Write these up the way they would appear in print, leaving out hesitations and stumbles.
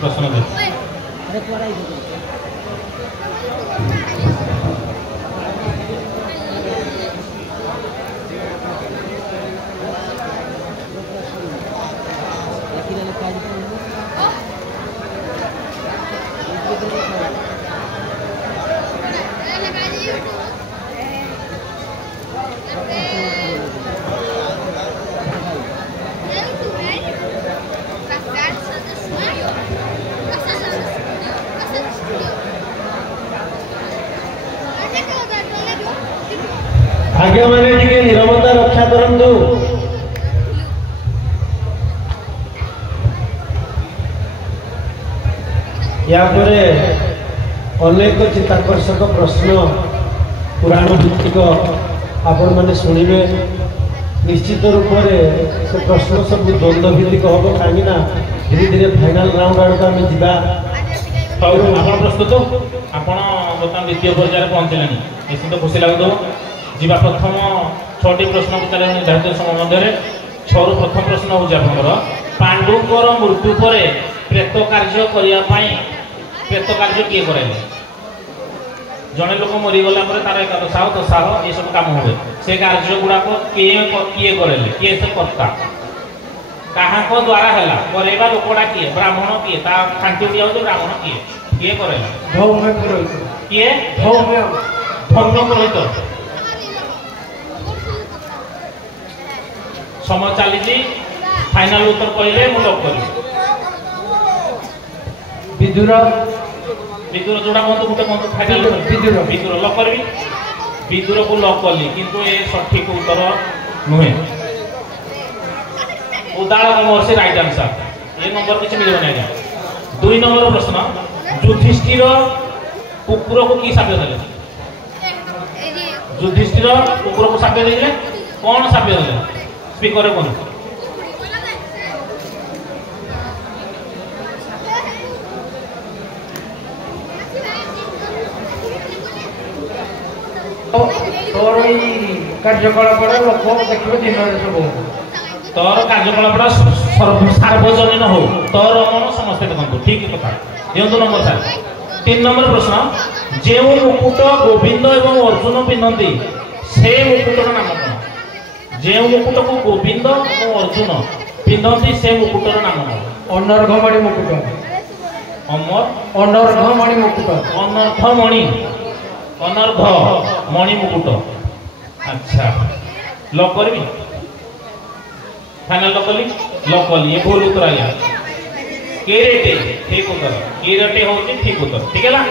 प्रश्न दे आज्ञा माने टिके निरवता रक्षा करंतु या परे अनेक चित्ताकर्षक प्रश्न पुराण भित्तिक आपण माने सुनिबे निश्चित रूप से प्रश्न सब द्वंद्व भित्तिक हम कहीं धीरे धीरे फाइनाल राउंड आड़ आम जा आप प्रस्तुत आप बर्तमान द्वितीय पर्यायर पहुँचले निश्चित खुशी लगुव जीवा प्रथम 6टी प्रश्न पचार निर्धारित समय मध्य 6 प्रथम प्रश्न होकर पांडुकर मृत्यु पर प्रेत कार्य करने प्रेत कार्य किए कराइले जड़े लोक मरीगला तार एकादशाह दशाह ये सब कम हुए से कार्य गुड़ाक किए कराइले किए से कर्ता क्या द्वारा है करवा लोकटा किए ब्राह्मण किए खांटी उड़ी जाऊँ ब्राह्मण किए किए कराइले किए धर्म पुरोहित समय चली फाइनाल उत्तर कहले मु लॉक करी विदुर विदुर जोड़ा कहतु गोटे कहतु फाइनाल विदुर विदुर लॉक करबी विदुर को लॉक कली किंतु ये सठिक उत्तर नुहे उदाहरण नंबर से राइट आंसर ये नंबर किसी मिल नहीं 2 नंबर प्रश्न युधिष्ठिर कुकुर को की साब्य देले युधिष्ठिर कुकुर को साब्य देले कौन साब्य देले स्पीकर कौन तोर कार्यकलाप लोक देखिए दिन सब तोर कार्यकलाप सार्वजनीन हो तोर मन समस्ते देखो ठीक कथा दिंतु नंबर 3 नंबर प्रश्न जो मुकुट गोविंद एवं अर्जुन पिंधती से मुकुटर नाम कौन जो मुकुट को गोविंद और अर्जुन पिंधती से मुकुटर नाम कौन अनर्घमणि मुकुट अमर अनर्घमणि मुकुट अनर्घमणि अनर्घ मणि मुकुट अच्छा लॉक करबी फाइनल लॉक कली ये भूल उत्तर आया केरेटे ठीक उत्तर केरेटे होची ठीक उत्तर ठीक है ना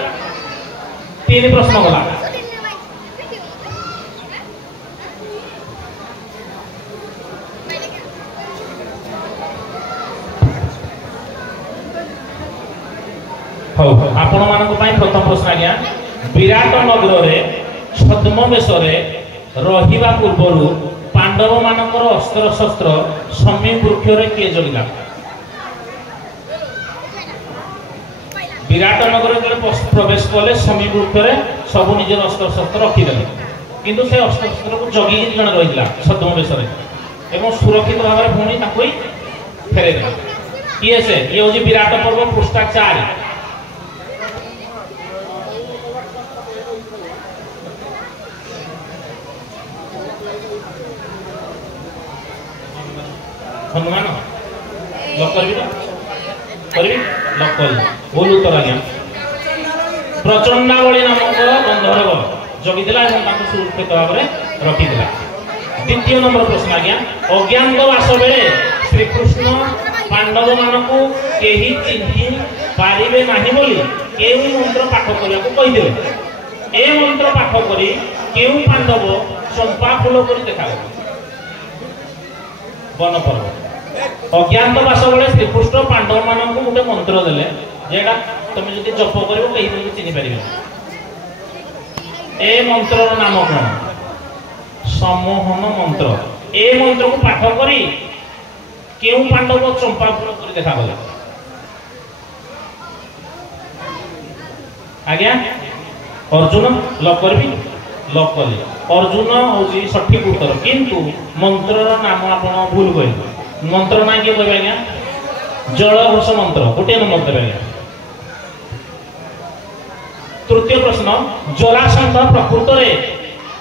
3 प्रश्न गला हो आपण मानक पई प्रथम प्रश्न आज्ञा विराट नगर रे छद्मवेश रे रहिबा पूर्वरु पांडव मानकर अस्त्र शस्त्र समी वृक्ष रे किए जलिला विराट नगर रे प्रवेश कले समी वृक्ष रे सब निजर अस्त्र शस्त्र रखिदेले किंतु से अस्त्र शस्त्र को जगी जण रहिला छद्मवेश रे एवं सुरक्षित भाव रे पुणी ताकई फेरे देला किए से ये होजी विराट पर्व पृष्ठा 4 हनुमान लॉक करबी लॉक कर भूल उत्तर आज्ञा प्रचंडावली नामक बंधर जगिदेला सुरक्षित भाव में रखिदेला द्वितीय नंबर प्रश्न आज्ञा अज्ञात वास बेले श्रीकृष्ण पांडव मानक केही चिन्हि पारिबे नाही बोली केउ मंत्र पाठ करिया को कहिदेले ए मंत्र पाठ करी केउ पांडव चंपा फूल करी देखाले वन पर्व अज्ञात वास बेले श्रीकृष्ण पांडव मानक गोटे मंत्र देले जेटा तुम जदि जप करिवो केही तुमको चिन्हि पारिबे ए मंत्र नाम कौन सम्मोहन मंत्र ए मंत्र को पाठ करी केउ पांडव चंपा फूल करी देखाले आज्ञा अर्जुन लॉक करबी लॉक कली अर्जुन होची सठिक उत्तर किंतु मंत्रर नाम आपण भूल कहले मंत्र ना किए कहबे आज्ञा जल घोष मंत्र गोटे नंबर देवे आज्ञा। तृतीय प्रश्न जरासंध प्रकृत में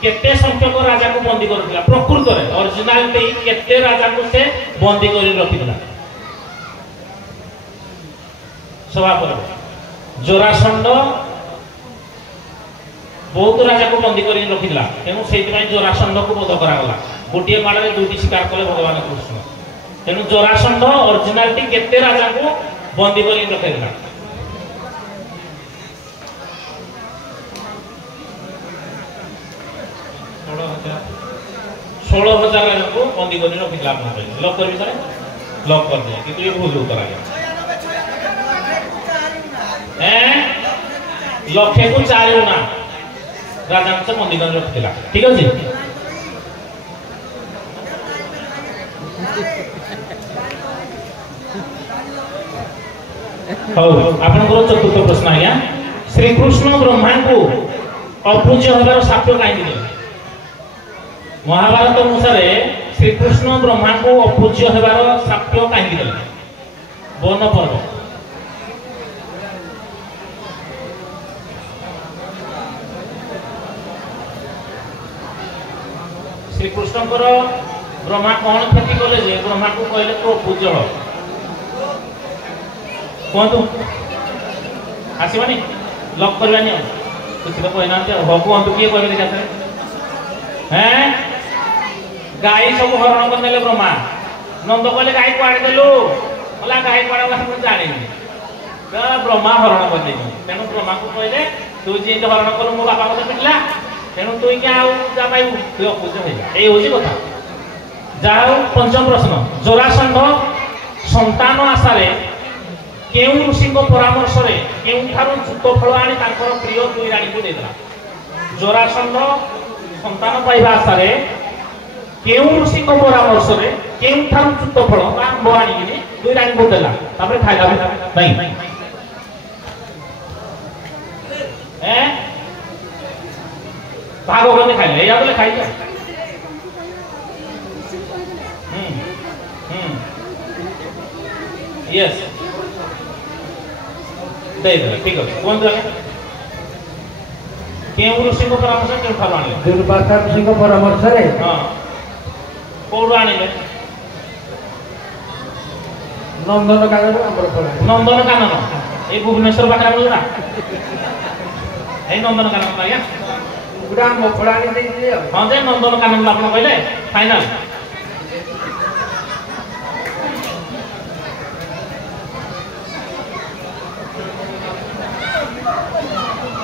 केते संख्यक राजा को बंदी करथिला प्रकृत में ओरिजिनालिटी केते राजा को से बंदी करी रखिथिला सभापति जरासंध बहुत राजा को बंदी करी रखिथिला तेणु सेति पई जरासंध को बोध करा गला गोटे माडरे दुईटी शिकार कले भगवान कृष्ण तेणु जरासंध ओरिजिनालिटी केते राजा को बंदी करी रखिथिला 16,000 राजा को बंदी करी रखिथिला आपन पहिले लॉक करबी करे लॉक कर दिया किंतु ये भूल उत्तर आ गया लक्षे को 4 गुना राजा से बंदी कर रखिथिला ठीक अछि हो आपन को चतुर्थ प्रश्न आज्ञा श्री कृष्ण ब्रह्मा को अपूज्य होबार शाप काई दिले महाभारत अनुसार श्री कृष्ण ब्रह्मा को अपूज्य होबार शाप काई दिले वन पर्व श्री कृष्ण ब्रह्मा कौन क्षति कले जे ब्रह्मा को कहले तो पूज्य हो कहतु आसबानी लॉक करवानी कुछ तो कहना हो कहतु किए कहबे देखा हैं गाई सब हरण कर नेले ब्रह्मा नंद कहले गाई कुआडे देलु होला गाई कुआडे गला हम जानि ब्रह्मा हरण कर दे तेनु ब्रह्मा को कहले तू जे हरण कलु मो बापा को पिटला तेणु तु क्या जा पाइबू तु अपूज्य होइबा एई होची कथा जाओ पंचम प्रश्न जरासंध संतान आशारे केउ ऋषि को परामर्श रे केउ थारु जुत फल आनी तांकर प्रिय दुई रानी को देला जरासंध संतान पाइबा आशारे केउ ऋषि को परामर्श रे केउ थारु जुत फल बा बोआनी कि दुई रानी को देला तापर खाइला नहीं भागवत में खाइले या बोले खाइले यस दे दे ठीक है कौन दे केउ ऋषि को परामर्श केउ खालो आनिले दुर्वासा ऋषि को परामर्श रे हां कोडो आनिले नंदन कानन हमर पड़ा नंदन कानन ए भुवनेश्वर पाखरा बोलना ए नंदन कानन पाया गुडा मो फड़ानी दे दियो हां जे नंदन कानन आपण कहले फाइनल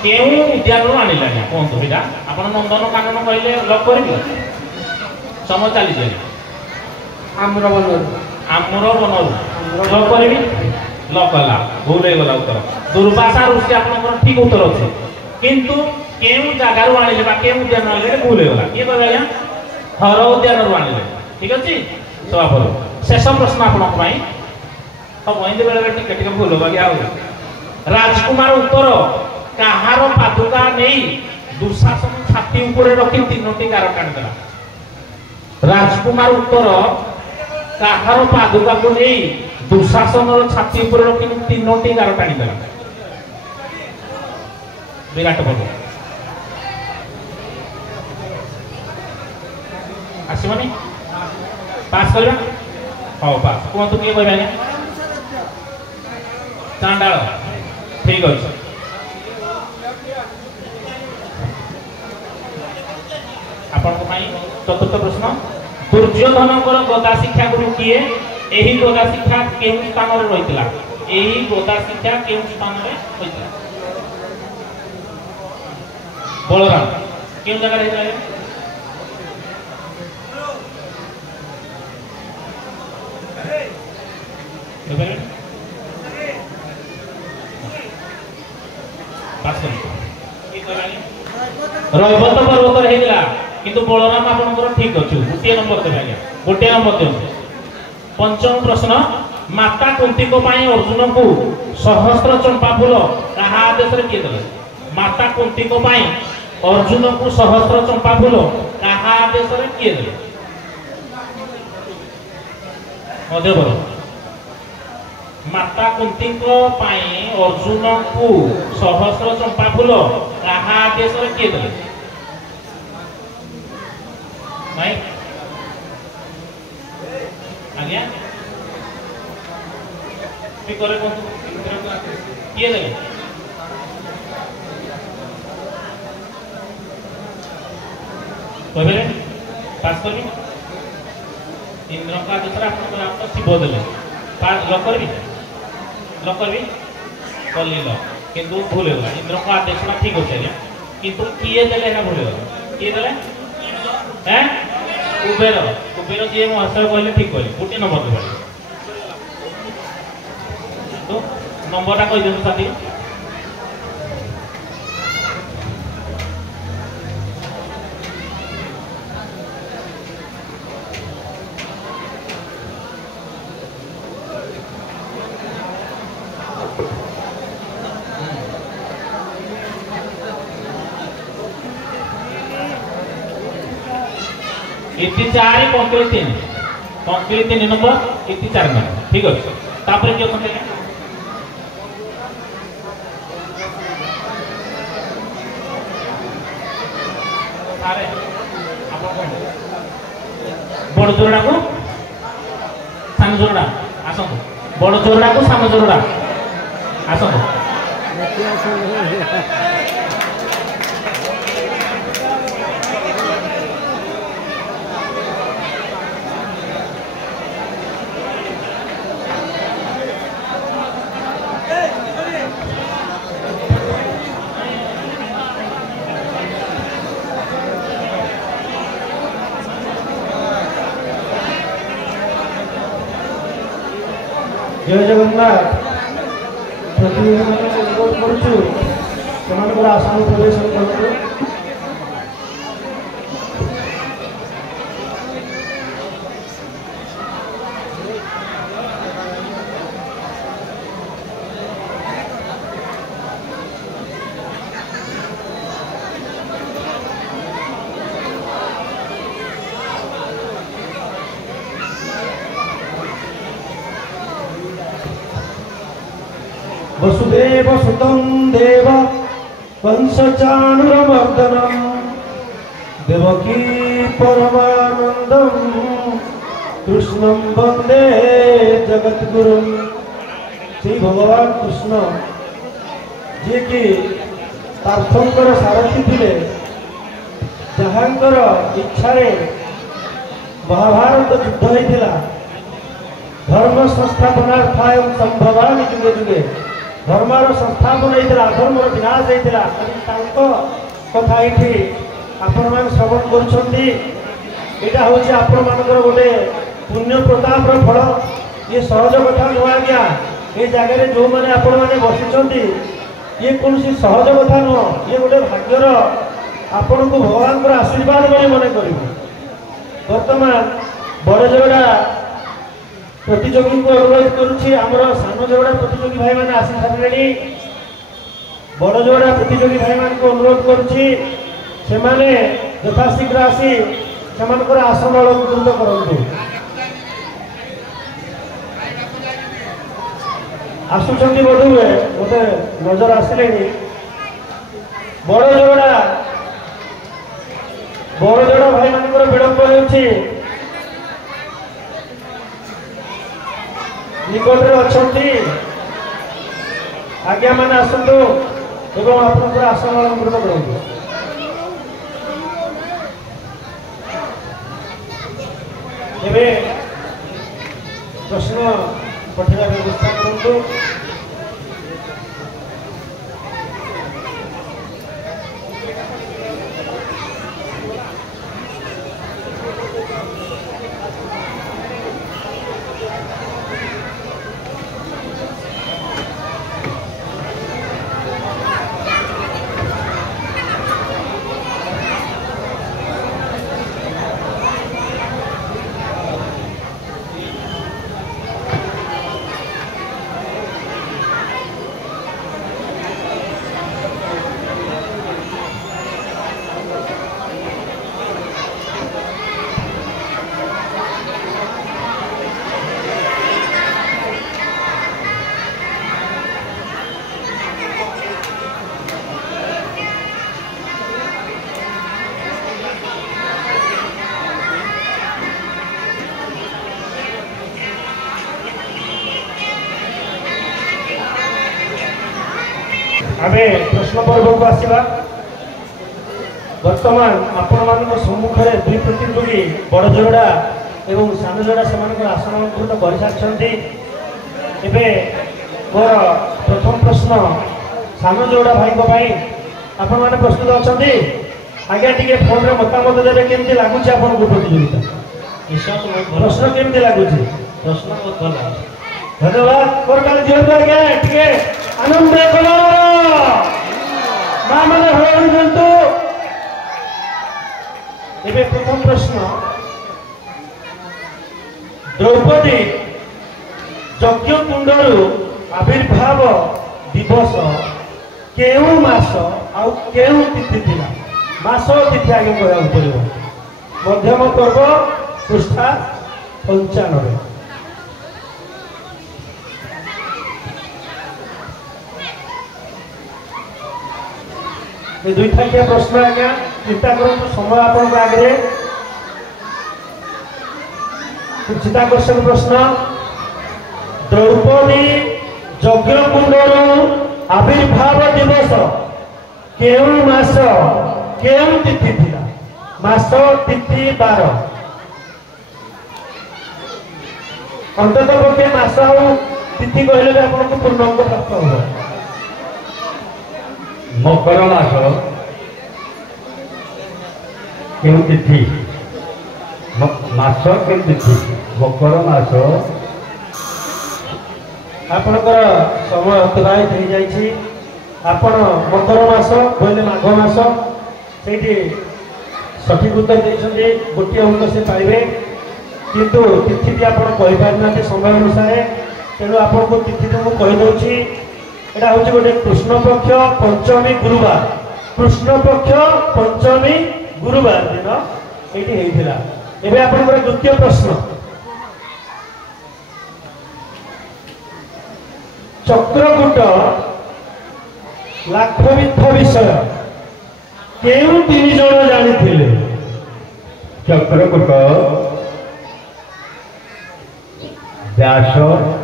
केउ उद्यान आनिला कोन तो हिडा आपण नंदन कानन कहले लॉक करबी समय चली जाय आमर बनर लॉक करबी लॉक कला भूल हे गला उत्तर दुर्वासा ऋषि आपनकर ठीक उत्तर अछि किंतु केउ जगह रु आनिले बा केउ उद्यान आनिले भूल हे गला के कहबा या हर उद्यान रु आनिले ठीक अछि सभापति शेष प्रश्न आपन पई तो बहिंदे बेले टिके टिके भूल हो गया राजकुमार उत्तर कहार पादुका नहीं दुशासन छाती ऊपर रखी तीनोटी गार काट देला राजकुमार उत्तर कहार पादुका को नहीं दुशासन छाती ऊपर रखी तीनोटी गार काट देला विराट पर्व आसमानी पास करबा हां पास कोन तो के कहबा चांडाल ठीक अछि आपण को पाई चतुर्थ प्रश्न दुर्योधनकर गदा शिक्षा गुरु किए एही गदा शिक्षा केउ स्थान रे रहितला एही गदा शिक्षा केउ स्थान रे होइतला बलराम केउ जगह रे रहितला रैवत पर्वत हेला किंतु बलराम आपनकर ठीक अछि गोटे नंबर देबे आज्ञा गोटे नंबर दे पंचम प्रश्न माता कुंती को पाई अर्जुन को सहस्त्र चंपा फूल कहा आदेश रे किए देले माता कुंती को पाई अर्जुन को सहस्त्र चंपा फूल कहा आदेश रे किए देले मध्य बरो माता कुंती अर्जुन को सहस्र चंपा फूल कहा आदेश किए देले नहीं आज्ञा करे किए देले कहबे पास करबी इंद्र का दूसरा आपन नाम तो शिव देले पास लॉक करबी कली ल किंतु भूल हो इंद्र का आदेश ठीक अच्छे आज्ञा किंतु किए देले ना भूल हो किए देले हैं कुबेर कुबेर जी महाशय कहले ठीक कहले गोटे नंबर देबे तो नंबरटा कहि देबो साथी इति 4 पंक्ति 3 नंबर इति 4 नंबर ठीक अछि तापर के कोन अरे आपण बड़ जोरडा को सान जोरडा आसो बड़ जोरडा को सान जोरडा आसो जय जगन्नाथ प्रतिनिधि अनुरोध आसन प्रवेश करूँ वसुदेव सुतं देव कंसचाणूरमर्दनं देवकी परमानंदं कृष्णं वंदे जगद्गुरुं। श्री भगवान कृष्ण जी की पार्थंकर सारथी थिले जहांकर इच्छारे महाभारत युद्ध होइतिला धर्म संस्थापनार्थाय संभवामि जुगे जुगे धर्मर संस्थापन होता अधर्मर विनाश होता कथा ये आपण मैंने श्रवण करा हूँ आपण मानकर गोटे पुण्य प्रताप फल ये सहज कथा नुह आज्ञा ये जगह जो मैंने आपण मैंने बसी ये कौन सहज कथा नुह ये गोटे भाग्यर आपण को भगवान आशीर्वाद मन कर बर्तमान बड़जोड़ा प्रतियोगी को अनुरोध करुच्ची आमर सान जोड़ा प्रतियोगी भाई मैंने आसी सारे बड़ जोड़ा प्रतियोगी भाई मान को अनुरोध करुच्ची से यथाशीघ्र आसी से आसन अलंकृत करूँ आसुच्च बोध हुए मत नजर आसिले बड़ जोड़ा भाई मान विलंब हो निकट अच्छा आज्ञा मान आसतु एवं आप आसन अलंकृत करूँ प्रश्न पठा व्यवस्था करूँ आमे प्रश्न पर्व को आसिबा वर्तमान आपण मानक सम्मुख में दुई प्रतियोगी बड़ जोड़ा एवं सान जोड़ा से आसन अलंकृत कर सारी मोर प्रथम प्रश्न सान जोड़ा भाई आपण मैंने प्रस्तुत अच्छा आज्ञा टी फोन में मतामत देवे केमती लगुच आपको प्रतियोगिता प्रश्न केमती लगुच प्रश्न बहुत भल लगे धन्यवाद कोरकाल दियंतु आज्ञा टिके आनंद मां माने हळ दियंतु एबे प्रथम प्रश्न द्रौपदी यज्ञ कुंडरू आविर्भाव दिवस केउ मास आउ केउ तिथि थिला मास तिथि आगे कहया पड़िबो मध्यम पर्व पृष्ठा 95 ये दुई थाकिया प्रश्न आज्ञा चिंता करूँ समय आपण आगे चित्ताकर्षक प्रश्न द्रौपदी यज्ञ कुंडरू आविर्भाव दिवस केउ मास केउ तिथि थिला मास तिथि बार अंततः पक्षे मास आउ तिथि कहले आपको पूर्णांग प्राप्त हो मकर मास केउ तिथि मास केउ तिथि मकर मास आपणकर समय अतिबाहित हो जाइए आपण मकर मास बोले माघ मास से सठिक उत्तर देते गोटे अंक से पाइबे किंतु तिथि भी आप कहीपार समय अनुसार तेणु आपको तिथि तो मुझे कहीदे यहाँ हूँ गोटे कृष्ण पक्ष पंचमी गुरुवार कृष्ण पक्ष पंचमी गुरुवार दिन ये एवं आपंकर द्वितीय प्रश्न चक्रकूट लाक्षविद्ध विषय केउ तीन जन जानी चक्रकूट व्यास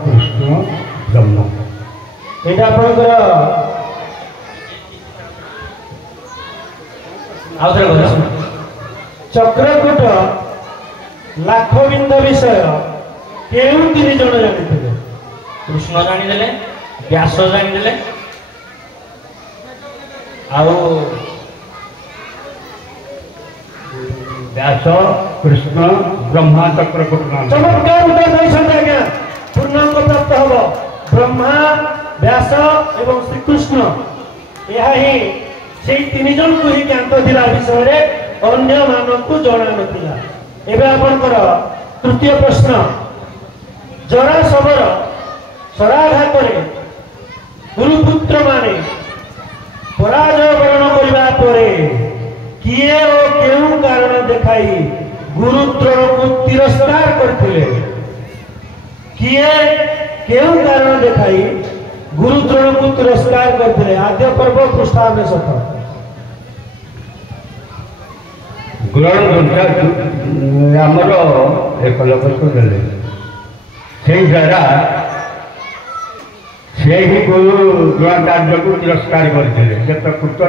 कृष्ण ब्रह्म ये आपंकर चक्रकूट लाक्षविद्ध विषय केउ तीन जन जानी कृष्ण जानीदे व्यास जानीदे आउ व्यास कृष्ण ब्रह्मा चक्रकूट चमत्कार उत्तर देते आज्ञा पूर्णांग प्राप्त हम ब्रह्मा व्यास एवं श्रीकृष्ण यह ही से तीन जन को ही ज्ञात थिला विषय अन्य मानक जना नथिला एबे आपनकर तृतीय प्रश्न जरा सबर शराघात गुरुपुत्र माने पराजय वर्ण करबा परे किए ओ केउ कारण देखाई गुरु द्रोण को तिरस्कार करथिले किए केउ कारण देखाई गुरु द्रोण को तिरस्कार करथिले आद्य पर्व पृष्ठा में सत आमर एकलव्य देले से द्वारा से ही गुरु द्रोणाचार्य को तिरस्कार करते प्रकृत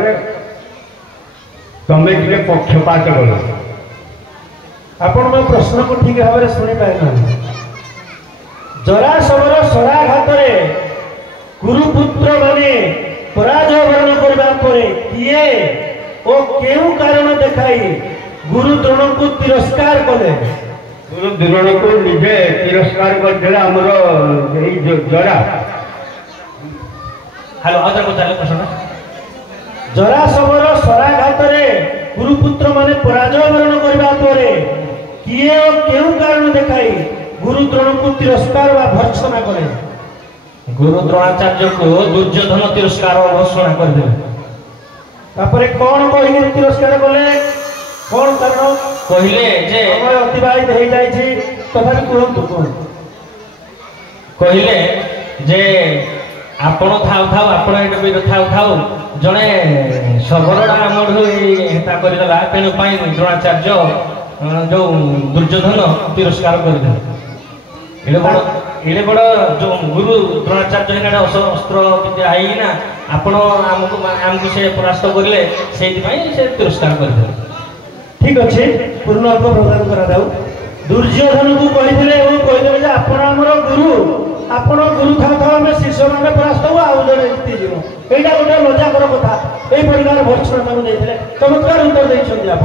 तुम्हें टे पक्षपात कल आपण मो प्रश्न को ठीक भाव में शुणी पारे जरा सबर शराघात गुरुपुत्र माने पराजय वर्ण करने किए ओ केउ कारण देखाई गुरु द्रोण को तिरस्कार कले गुरु द्रोण को निजे तिरस्कार करते आमर जरा हेलो आदर को चले प्रश्न जरा सबर शराघात गुरुपुत्र माने पराजय वर्ण करबा परे किए ओ केउ कारण देखाई गुरु द्रोण को तिरस्कार वा भर्त्सना करे गुरु द्रोणाचार्य को दुर्योधन तिरस्कार और भर्त्सना कर दे तापरे कौन कहि तिरस्कार कले कौन कारण कहले जे समय अतिबाहित हो जाइछि तथापि कहंतु कोन कहले जे आपण थाउ थाउ आपण एटा भी थाउ थाउ जणे सबरडा हमठु हेता करदेला तेणु पाई द्रोणाचार्य जो दुर्योधन तिरस्कार करदे एटा बड़ एडे बड़ जो गुरु द्रोणाचार्य हेना अस्त्र विद्या आईना आपण आमको से परास्त करले सेति पई से तिरस्कार करदे। ठीक अच्छे पूर्ण अर्घ प्रदान करा जाऊ। दुर्योधन को कही जे आपण आमर गुरु आपण गुरु था आम शिष्य मैंने परास्त हो आउ जड़े जीती जीव यहाँ गोटे लज्जाकर कथा यही प्रकार भर्सना ताकू देते चमत्कार उत्तर देते आप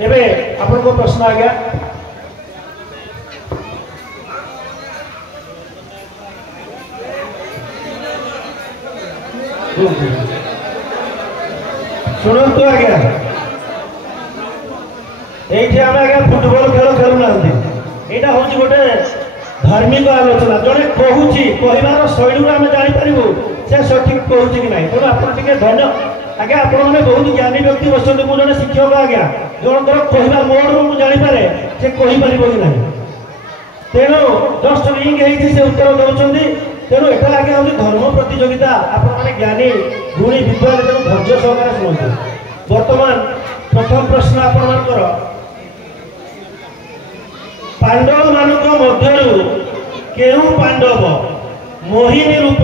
एवं आपण प्रश्न आज्ञा शुणु आज्ञा ये आम आज्ञा फुटबल खेल खेलुना यहाँ हूँ गोटे धार्मिक आलोचना जड़े कहूँ कहबार शैली आम जापर से सठिक कहूँ कि ना तेणु आप धन्य आज्ञा आपण मैंने बहुत ज्ञानी व्यक्ति बसते मुझे शिक्षक आज्ञा जनकर कहवा मोड़ मुझे जापे से कहीपर कि ना तेणु जस्ट रिंग से उत्तर दौरान तेणु एटा आज्ञा हूँ धर्म प्रतियोगिता आपने ज्ञानी गुणी विद्वान तेणु धैर्य सहकार शुणु। बर्तमान प्रथम प्रश्न आपर पांडव मानक मध्यरु केउ पांडव मोहिनी रूप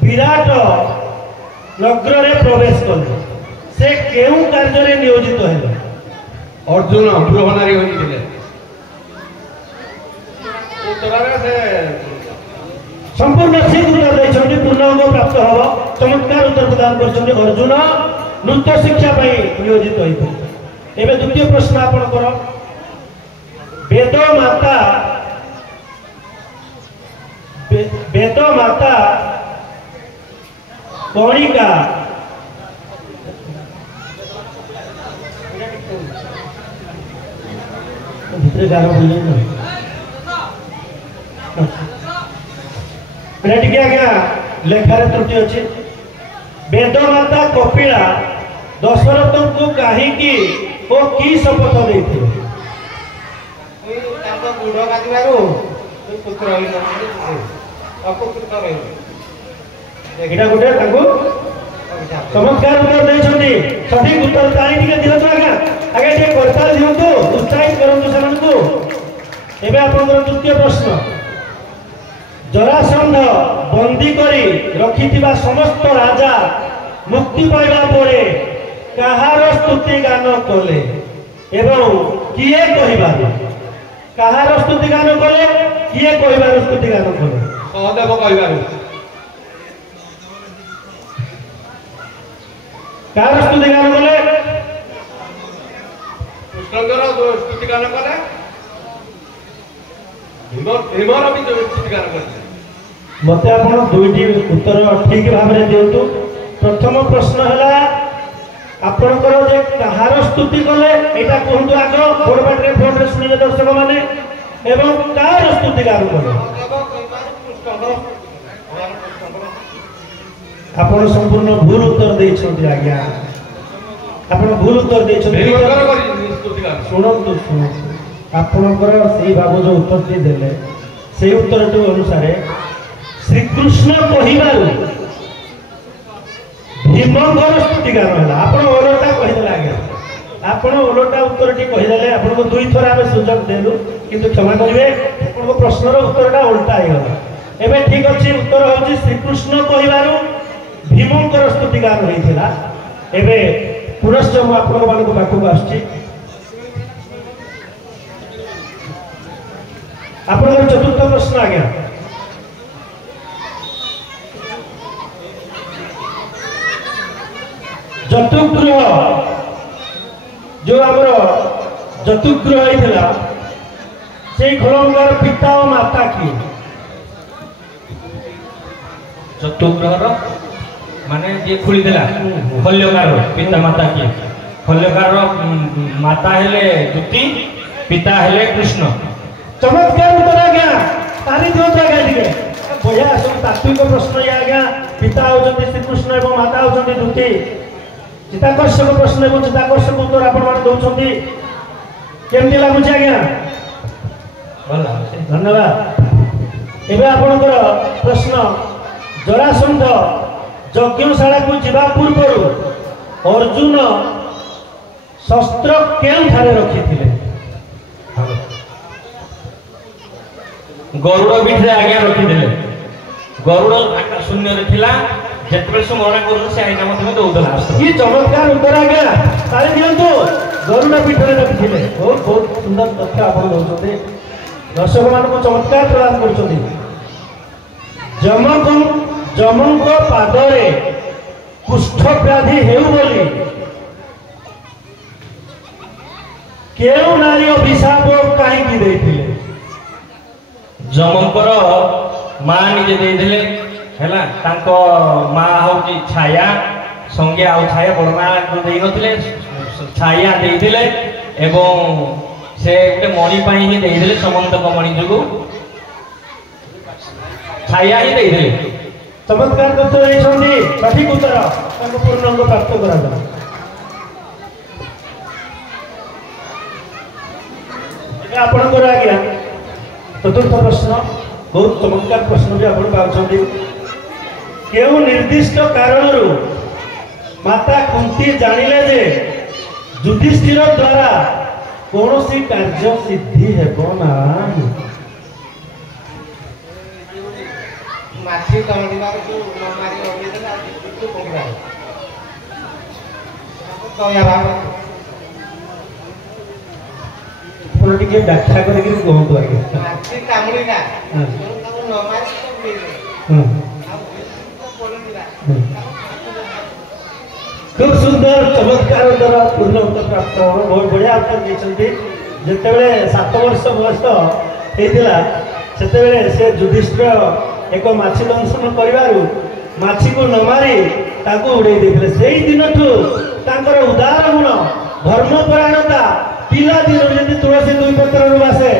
विराट नगर रे प्रवेश कले से केउ कार्य रे नियोजित हेले? अर्जुन गृहनारी होइतिले उत्तरारे से संपूर्ण ठीक उत्तर देछन्ति पूर्ण अंग प्राप्त हबो चमत्कार उत्तर प्रदान करछन्ति अर्जुन नृत्य शिक्षा पई नियोजित होइते। एबे द्वितीय प्रश्न आपण करो वेद माता कणिका भितर गार बोलिए ना टिके आज्ञा लेखार त्रुटि अच्छी। वेद माता कपिला दशरथ को कहीं ओ की शपथ देते गुड़ काटू पुत्र एटा गोटे चमत्कार उत्तर देछन्ति सठिक उत्तर ताई टिके दिलतो आज्ञा आगे टिके करताल दियंतु उत्साहित करंतु सेमानकु। एबे आपनकर द्वितीय प्रश्न जरासंध बंदी करी रखिथिबा समस्त राजा मुक्ति पाइबा परे कहार स्तुति गान कले एवं किए कहिबार कहार स्तुति गान कले किए कहिबार स्तुति गान कले? सहदेव कहिबार कार स्तुति गान कले? कृष्णकर स्तुति गान कले भीमर भी स्तुति गान कले। मते आपण दुईटी उत्तर ठीक भाव में दियंतु। प्रथम प्रश्न है आपणकर जे कहार स्तुति कले एटा कहंतु आग बोर्डबाटरे फोन शुणिबे दर्शक माने एवं कार स्तुति गान कले? आपण संपूर्ण भूल उत्तर देछन्ति आज्ञा आपण भूल उत्तर देछन्ति। शुणन्तु शुणन्तु आपणकर सेही भाव जो उत्तर देले सेही उत्तर अनुसार श्री कृष्ण कहिबारु भीमंकर स्तुति गान है आपण ओलटा कहिदेला आज्ञा आपण ओलटा उत्तर टी कहिदेले आपण को दुई थोर आमे सुजोग देलु किंतु क्षमा करिवे आपण को प्रश्नर उत्तरटा उल्टा आइ गला। एबे ठीक अछि उत्तर होछि श्री कृष्ण कहिबारु भीमंकर स्तुति गान होइथिला। एबे पुनश्च म आपण मानको पाखु आछि आपण चतुर्थ प्रश्न आज्ञा जतुगृह जो आमर जतुगृह होता से खलंगार पिता और माता किए? जतुग्रहर माने जे खुली देला खल्यकार पिता माता किए? खल्यकार माता हेले दुती पिता हेले कृष्ण। चमत्कार उत्तर आज्ञा तारी दियंतु आज्ञा टिके बढ़िया सब तात्विक प्रश्न ये आज्ञा पिता होचंती श्री कृष्ण एवं माता होचंती दुती चिताकर्षक प्रश्न एवं चिताकर्षक उत्तर आपण मान दउछंती केमती लागुछ आज्ञा? भला धन्यवाद। एबे आपनकर प्रश्न जरासंध यज्ञशाला को जिबा पूर्व अर्जुन शस्त्र केउ ठारे रखिथिले? ଗରୁଡ଼ ପିଠିରେ ଆଜ୍ଞା ରଖିଦେଲେ। ଗରୁଡ଼ ଶୂନ୍ୟରେ ଥିଲା, ଯେତେବେଳେ ସେ ମନା କରୁଛି ସେ ଆଇନା ମଧ୍ୟ ଦଉଥିଲା। କି ଚମତ୍କାର ଉତ୍ତର ଆଜ୍ଞା, ତାଳି ଦିଅନ୍ତୁ। ଗରୁଡ଼ ପିଠରେ ରଖିଥିଲେ। ବହୁତ ବହୁତ ସୁନ୍ଦର ତଥ୍ୟ ଆପଣ ଦଉଛନ୍ତି, ଦର୍ଶକମାନଙ୍କୁ ଚମତ୍କାର ପ୍ରଦାନ କରୁଛନ୍ତି। ଯମଙ୍କ ପାଦରେ କୁଷ୍ଠ ବ୍ୟାଧି ହେଉ ବୋଲି କେଉଁ ନାରୀ ଅଭିଶାପ କାହିଁକି ଦେଇଥିଲେ? ଯମଙ୍କର ମା ନିଜେ ଦେଇଥିଲେ ହେଲା। ତାଙ୍କ ମା ହଉଛି ଛାୟା, ସଂଜ୍ଞା ଆଉ ଛାୟା ବଡ଼ ମା ଦେଇନଥିଲେ, ଛାୟା ଦେଇଥିଲେ ଏବଂ ସେ ଗୋଟେ ମଣି ପାଇଁ ହିଁ ଦେଇଥିଲେ। ସମନ୍ତକ ମଣି ଯୋଗୁଁ ଛାୟା ହିଁ ଦେଇଥିଲେ। ଚମତ୍କାର ତଥ୍ୟ ଦେଇଛନ୍ତି, ସଠିକ ଉତ୍ତର, ତାଙ୍କୁ ପୂର୍ଣ୍ଣାଙ୍ଗ ପ୍ରାପ୍ତ କରାଯାଉ। ଏବେ ଆପଣଙ୍କର ଆଜ୍ଞା ଚତୁର୍ଥ ପ୍ରଶ୍ନ, ବହୁତ ଚମତ୍କାର ପ୍ରଶ୍ନ ବି ଆପଣ ପାଉଛନ୍ତି। କେଉଁ ନିର୍ଦ୍ଦିଷ୍ଟ କାରଣରୁ ମାତା କୁନ୍ତୀ ଜାଣିଲେ ଯେ ଯୁଧିଷ୍ଠିର ଦ୍ୱାରା କୌଣସି କାର୍ଯ୍ୟ ସିଦ୍ଧି ହେବ ନାହିଁ? ମାଛି ଦୌଡ଼ିବାର ଯୋଉ ନ ମାରି ଅଗେଇଦେଲା କିନ୍ତୁ ପଡ଼ିବାର ଦୟା ଭାବ ଆପଣ ଟିକେ ବ୍ୟାଖ୍ୟା କରିକି କୁହନ୍ତୁ ଆଜ୍ଞା। ମାଛି କାମୁଡ଼ିଲା ହଁ। ତାକୁ ନ ମାରି ତ ଦେଇଦେଲେ ହଁ। ଆଉ ପଡ଼ିଲା খুব সুন্দর চমৎকার উত্তর, পূর্ণ উত্তর প্রাপ্ত হব। বহুত বঢ়িয়া উত্তর দিয়েছেন। যেতবে 7 বর্ষ বয়স হয়েছিল সেতবে সে যুধিষ্ঠির এক মাছি দংশন করবারু মাছিକୁ ନ ମାରି ତାକୁ ଉଡ଼େଇ ଦେଇଥିଲେ। ସେଇ ଦିନଠୁ ତାଙ୍କର ଉଦାର ଗୁଣ, ଧର୍ମପରାୟଣତା ପିଲାଦିନରୁ, ଯେମିତି ତୁଳସୀ ଦୁଇ ପତ୍ରରୁ ବାସେ,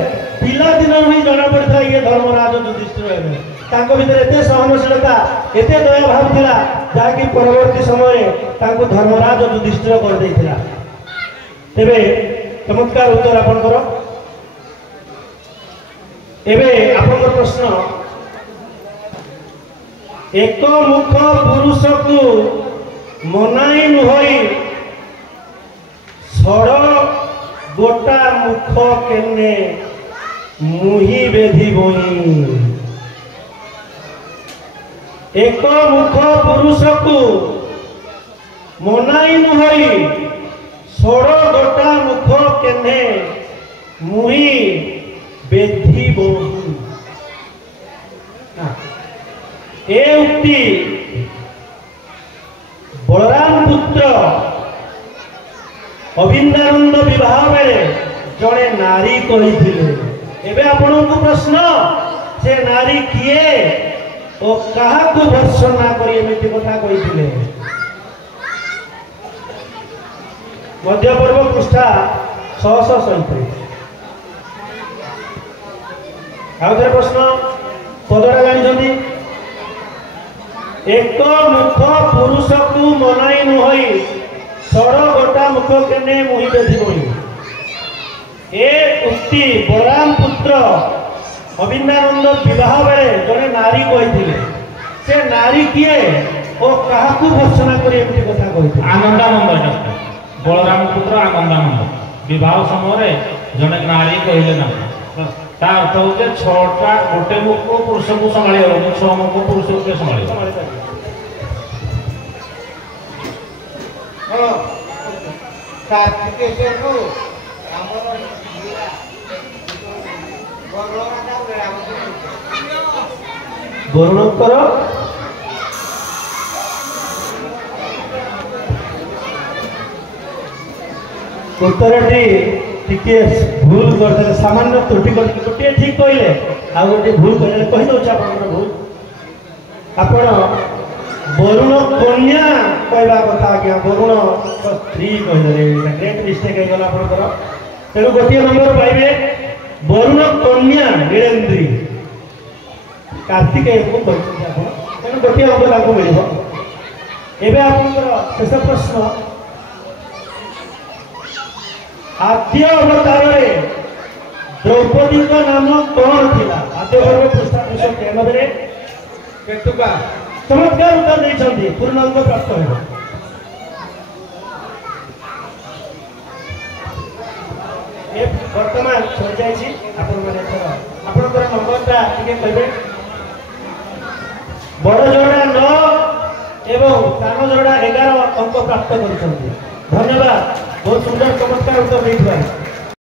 ପିଲାଦିନରୁ ହିଁ ଜଣା ପଡ଼ିଥିଲା ଇଏ ଧର୍ମରାଜ ଯୁଧିଷ୍ଠିର ହେବେ। ତାଙ୍କ ଭିତରେ ଏତେ ସହନଶୀଳତା, ଏତେ ଦୟା ଭାବ ଥିଲା, ଯାହାକି ପରବର୍ତ୍ତୀ ସମୟରେ ତାଙ୍କୁ ଧର୍ମରାଜ ଯୁଧିଷ୍ଠିର କରିଦେଇଥିଲା। ତେବେ ଚମତ୍କାର ଉତ୍ତର ଆପଣଙ୍କର। ଏବେ ଆପଣଙ୍କ ପ୍ରଶ୍ନ, ଏକ ମୁଖ ପୁରୁଷକୁ ମନାଇ ନୁହଇ ଷଡ଼ ଗୋଟା ମୁଖ କେନେ ମୁହି ବେଧି ବହି। ଏକ ମୁଖ ପୁରୁଷକୁ ମନାଇ ନୁହଇ ଷଡ଼ ଗୋଟା ମୁଖ କେନେ ମୁହି ବେଧି ବହି। ଏ ଉକ୍ତି ବଳରାମ ପୁତ୍ର ଅଭିନ୍ଦାନନ୍ଦ ବିବାହ ବେଳେ ଜଣେ ନାରୀ କହିଥିଲେ। ଏବେ ଆପଣଙ୍କୁ ପ୍ରଶ୍ନ, ସେ ନାରୀ କିଏ ଓ କାହାକୁ ଭର୍ତ୍ସନା କରି ଏମିତି କଥା କହିଥିଲେ? ମଧ୍ୟପର୍ବ ପୃଷ୍ଠା 637। ଆଉ ଥରେ ପ୍ରଶ୍ନ, ପଦଟା ଜାଣିଛନ୍ତି? ଏକ ମୁଖ ପୁରୁଷକୁ ମନାଇ ନୁହଇ ଷଡ଼ ଗୋଟା ମୁଖ କେନେ ମୁହି ବେଧି ବହି। ଏ ଉକ୍ତି ବଳରାମ ପୁତ୍ର ଅଭିନ୍ଦାନନ୍ଦ ବିବାହ ବେଳେ ଜଣେ ନାରୀ କହିଥିଲେ। ସେ ନାରୀ କିଏ ଓ କାହାକୁ ଭର୍ତ୍ସନା କରି ଏମିତି କଥା କହିଥିଲେ? ଆନନ୍ଦାନନ୍ଦ। ବଳରାମ ପୁତ୍ର ଆନନ୍ଦାନନ୍ଦ ବିବାହ ସମୟରେ ଜଣେ ନାରୀ କହିଲେ ନା, ତା ଅର୍ଥ ହଉଛି 6ଟା, ଗୋଟେ ମୁଖ ପୁରୁଷକୁ ସମ୍ଭାଳି ହବନି, 6 ମୁଖ ପୁରୁଷକୁ କିଏ ସମ୍ଭାଳିବ? ହଁ, କାର୍ତ୍ତିକେଶ୍ୱରକୁ ଆମର ବରୁଣଙ୍କର ଉତ୍ତରଟି ଟିକେ ଭୁଲ କରିଦେଲେ, ସାମାନ୍ୟ ତ୍ରୁଟି କରିଦେଲେ। ଗୋଟିଏ ଠିକ କହିଲେ, ଆଉ ଗୋଟିଏ ଭୁଲ କହିଲେ। କହିଦେଉଛି ଆପଣଙ୍କର ଭୁଲ। ଆପଣ ବରୁଣ କନ୍ୟା କହିବା କଥା ଆଜ୍ଞା, ବରୁଣ ସ୍ତ୍ରୀ କହିଦେଲେ। ଗ୍ରେଟ୍ ମିଷ୍ଟେକ୍ ହେଇଗଲା ଆପଣଙ୍କର। ତେଣୁ ଗୋଟିଏ ନମ୍ବର ପାଇବେ। ବରୁଣ କନ୍ୟା ନୀଳେନ୍ଦ୍ରୀ କାର୍ତ୍ତିକେୟଙ୍କୁ କହିଛନ୍ତି ଆପଣ, ତେଣୁ ଗୋଟିଏ ନମ୍ବର ତାଙ୍କୁ ମିଳିବ। ଏବେ ଆପଣଙ୍କର ଶେଷ ପ୍ରଶ୍ନ, ଆଦ୍ୟ ଅବତାରରେ ଦ୍ରୌପଦୀଙ୍କ ନାମ କଣ ଥିଲା? ଆଦ୍ୟ ପର୍ବ ପୃଷ୍ଠା 393। କେତୁକା ଚମତ୍କାର ଉତ୍ତର ଦେଇଛନ୍ତି, ପୂର୍ଣ୍ଣାଙ୍ଗ ପ୍ରାପ୍ତ ହେବ। ବର୍ତ୍ତମାନ ସରିଯାଇଛି। ଆପଣଙ୍କର ନମ୍ବରଟା ଟିକେ କହିବେ। ବଡ଼ ଯୋଡ଼ା 9 ଏବଂ ସାନ ଯୋଡ଼ା 11 ଅଙ୍କ ପ୍ରାପ୍ତ କରିଛନ୍ତି। ଧନ୍ୟବାଦ, ବହୁତ ସୁନ୍ଦର ଚମତ୍କାର ଉତ୍ତର ଦେଇଥିବାରୁ।